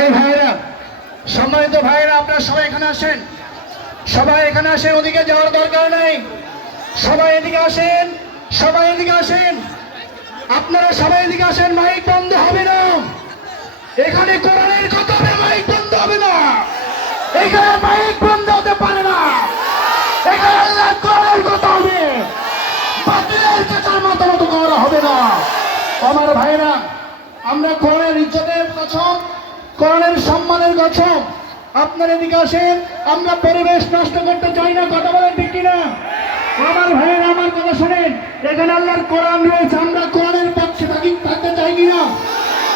এই ভাইরা, সম্মানিত ভাইরা, আপনারা সবাই এখানে আসেন, সবাই এখানে আসেন, ওদিকে যাওয়ার দরকার নেই, সবাই এদিকে আসেন, সবাই এদিকে আসেন, আপনারা সবাই এদিকে আসেন। মাইক বন্ধ হবে না, এখানে কোরআনের কথা হবে, মাইক বন্ধ হবে না, এখানে মাইক বন্ধ হতে পারে না, এখানে আল্লাহ কোরআনের কথা হবে, বাতিলের চেঁচার মতো করা হবে না। আমার ভাইরা, আমরা কোরআনের ইজ্জতের কসম, কোরআনের সম্মানের কসম, আপনার এদিকে আসেন, আমরা পরিবেশ নষ্ট করতে চাই না, কথা বলেন ঠিক কিনা? আমার ভাইয়েরা, আমার কথা শোনেন, এখানে আল্লাহর কোরআন রয়েছে, আমরা কোরআনের পক্ষে থাকতে চাই কিনা?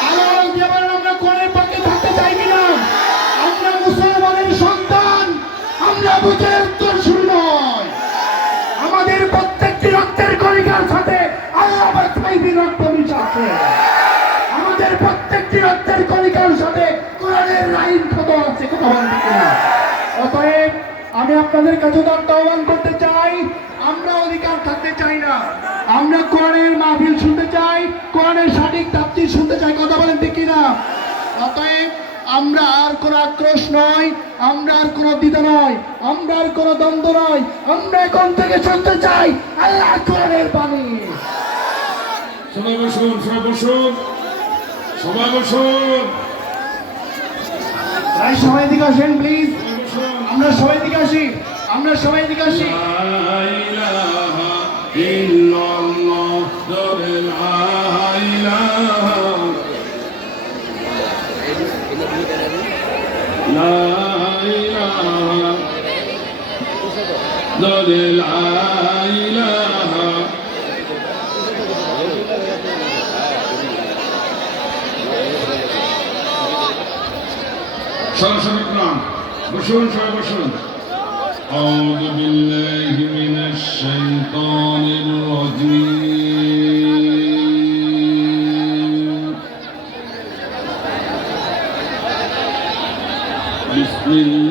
আল্লাহ আমরা কোরআনের পক্ষে থাকতে চাই কিনা? আমরা মুসলমানের সন্তান, আমরা বুঝের উত্তর শুরু নয়, আমাদের প্রত্যেকটি রক্তের কণিকার সাথে আল্লাহ রক্ত মিশাচ্ছে, আমাদের প্রত্যেকটি রক্তের কণিকার সাথে কোরআনের লাইন কত আছে, কথা বলতে কিনা? অতএব আমি আপনাদের কাছে আহ্বান করতে চাই, আমরা অধিকার থাকতে চাই না, আমরা কোরআনের মাহফিল শুনতে চাই, কোরআনের সঠিক তাফসীর শুনতে চাই, কথা বলেন ঠিক কিনা? অতএব আমরা আর কোনো আক্রোশ নয়, আমরা আর কোনো দ্বিধা নয়, আমরা আর কোনো দ্বন্দ্ব নয়, আমরা এখন থেকে শুনতে চাই আল্লাহ কোরআনের বাণী। সবাই বসুন, সবাই বসুন, সবাই বসুন, ভাই সবাই দিকে আসেন প্লিজ, আমরা সবাই দিকে আসি, আমরা সবাই দিকে আসি। লা ইলাহা ইল্লাল্লাহ, লা ইলাহা, লা ইলাহা, লা ইলাহা, সরাসরি প্রাণ বসুন, সবাই বসুন। أعوذ بالله من الشيطان الرجيم. بسم الله